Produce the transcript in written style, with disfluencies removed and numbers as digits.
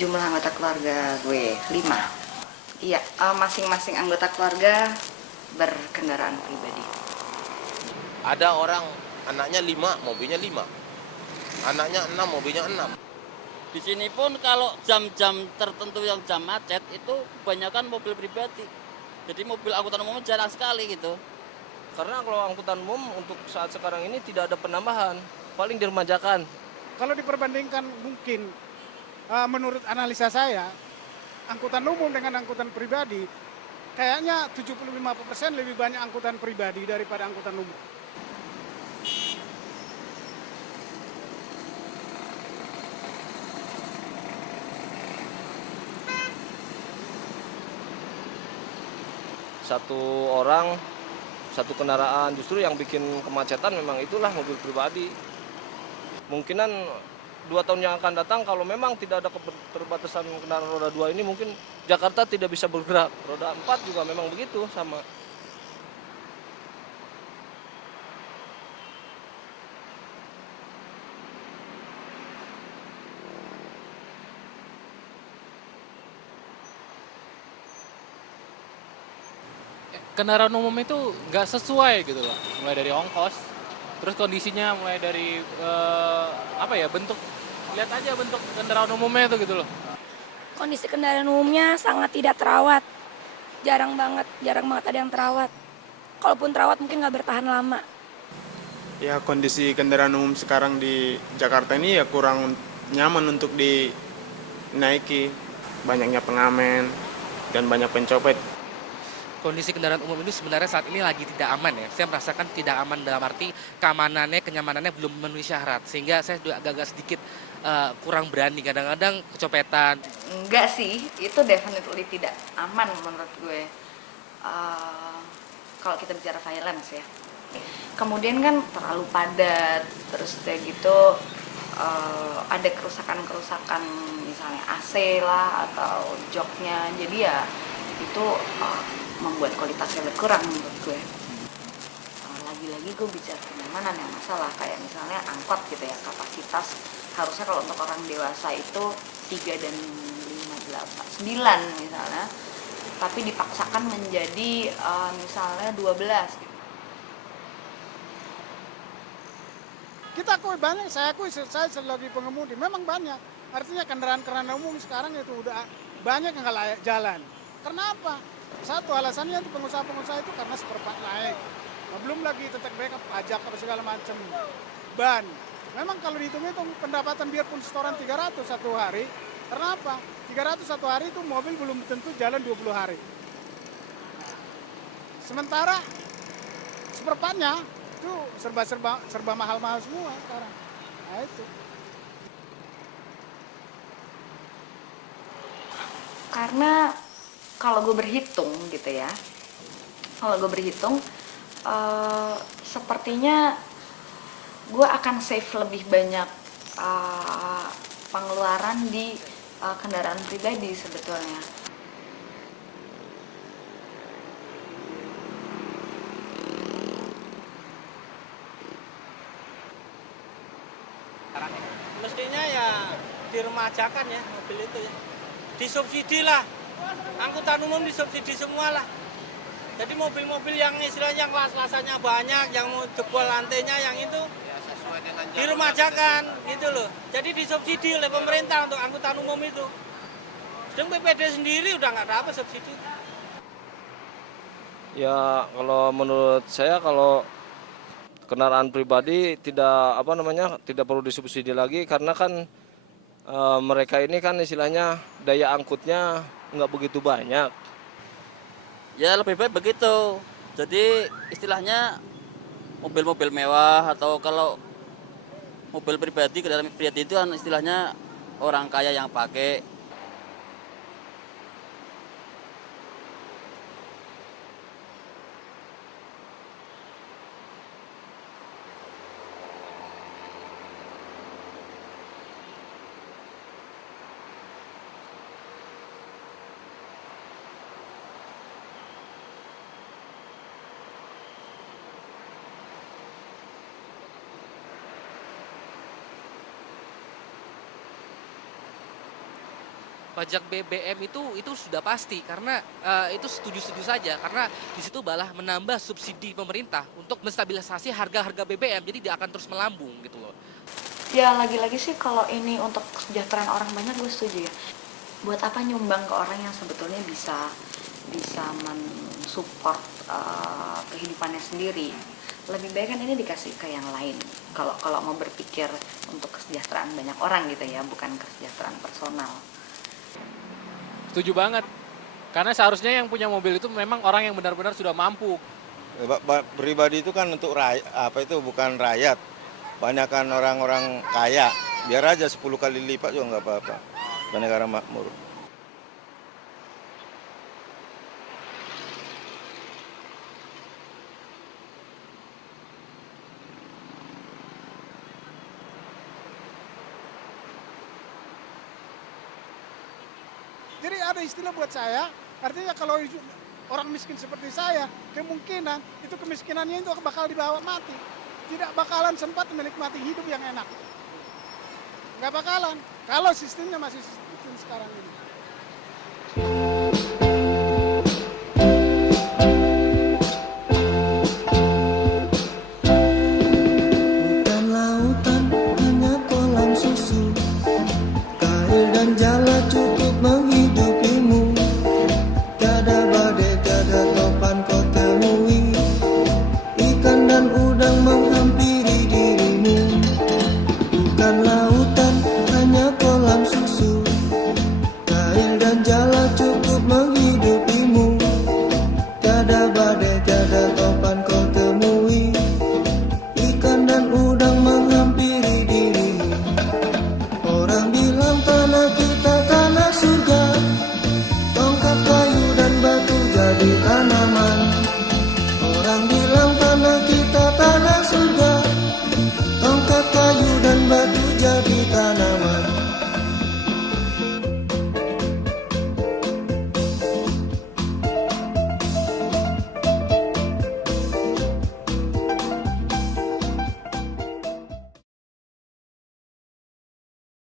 Jumlah anggota keluarga gue 5. Iya, masing-masing anggota keluarga berkendaraan pribadi. Ada orang anaknya 5, mobilnya 5. Anaknya 6, mobilnya 6. Di sini pun kalau jam-jam tertentu yang jam macet itu kebanyakan mobil pribadi. Jadi mobil angkutan umum jarang sekali gitu. Karena kalau angkutan umum untuk saat sekarang ini tidak ada penambahan, paling diremajakan. Kalau diperbandingkan mungkin menurut analisa saya, angkutan umum dengan angkutan pribadi, kayaknya 75% lebih banyak angkutan pribadi daripada angkutan umum. Satu orang, satu kendaraan, justru yang bikin kemacetan memang itulah mobil pribadi. Mungkinan 2 tahun yang akan datang kalau memang tidak ada keterbatasan kendaraan roda 2 ini mungkin Jakarta tidak bisa bergerak. Roda 4 juga memang begitu sama. Kendaraan umum itu nggak sesuai gitu loh, mulai dari ongkos, terus kondisinya mulai dari bentuk, lihat aja bentuk kendaraan umumnya itu gitu loh. Kondisi kendaraan umumnya sangat tidak terawat, jarang banget ada yang terawat. Kalaupun terawat mungkin nggak bertahan lama. Ya kondisi kendaraan umum sekarang di Jakarta ini ya kurang nyaman untuk dinaiki, banyaknya pengamen dan banyak pencopet. Kondisi kendaraan umum ini sebenarnya saat ini lagi tidak aman ya. Saya merasakan tidak aman dalam arti keamanannya, kenyamanannya belum memenuhi syarat. Sehingga saya juga agak sedikit kurang berani. Kadang-kadang kecopetan. Enggak sih, itu definitely tidak aman menurut gue. Kalau kita bicara violence ya. Kemudian kan terlalu padat, terus kayak gitu ada kerusakan-kerusakan misalnya AC lah atau joknya. Jadi ya itu membuat kualitasnya berkurang menurut gue. Lagi-lagi gue bicara kenyamanan yang masalah kayak misalnya angkot gitu ya, kapasitas harusnya kalau untuk orang dewasa itu 3 dan 5, 8, 9 misalnya, tapi dipaksakan menjadi misalnya 12 gitu. Kita akui banyak, saya sebagai pengemudi, memang banyak. Artinya kendaraan umum sekarang itu udah banyak yang nggak layak jalan. Kenapa? Satu alasannya itu pengusaha-pengusaha itu karena seperempat naik. Nah, belum lagi tetap backup pajak apa segala macam. Ban. Memang kalau dihitung-hitung pendapatan biarpun setoran 300 satu hari. Kenapa? 300 satu hari itu mobil belum tentu jalan 20 hari. Nah, sementara seperempatnya itu serba mahal-mahal semua sekarang. Nah itu. Karena kalau gue berhitung gitu ya, sepertinya gue akan save lebih banyak pengeluaran di kendaraan pribadi sebetulnya. Mestinya ya diremajakan ya mobil itu ya, disubsidi lah. Angkutan umum disubsidi semua lah. Jadi mobil-mobil yang istilahnya yang las-lasannya banyak, yang mau jebol lantainya yang itu ya, diremajakan gitu loh. Jadi disubsidi oleh pemerintah untuk angkutan umum itu. Sedang PPD sendiri udah nggak dapat subsidi. Ya kalau menurut saya kalau kendaraan pribadi tidak perlu disubsidi lagi karena kan mereka ini kan istilahnya daya angkutnya nggak begitu banyak. Ya lebih baik begitu. Jadi istilahnya mobil-mobil mewah atau kalau mobil pribadi, kendaraan pribadi itu kan istilahnya orang kaya yang pakai. pajak BBM itu sudah pasti karena itu setuju-setuju saja karena di situ malah menambah subsidi pemerintah untuk menstabilisasi harga-harga BBM jadi dia akan terus melambung gitu loh. Ya lagi-lagi sih kalau ini untuk kesejahteraan orang banyak gue setuju ya. Buat apa nyumbang ke orang yang sebetulnya bisa mensupport kehidupannya sendiri. Lebih baik kan ini dikasih ke yang lain. Kalau mau berpikir untuk kesejahteraan banyak orang gitu ya, bukan kesejahteraan personal. Setuju banget. Karena seharusnya yang punya mobil itu memang orang yang benar-benar sudah mampu. Pribadi itu kan untuk bukan rakyat. Banyakan orang-orang kaya. Biar aja 10 kali lipat juga nggak apa-apa. Negara makmur. Jadi ada istilah buat saya, artinya kalau orang miskin seperti saya, kemungkinan itu kemiskinannya itu bakal dibawa mati. Tidak bakalan sempat menikmati hidup yang enak. Nggak bakalan, kalau sistemnya masih sistem sekarang ini.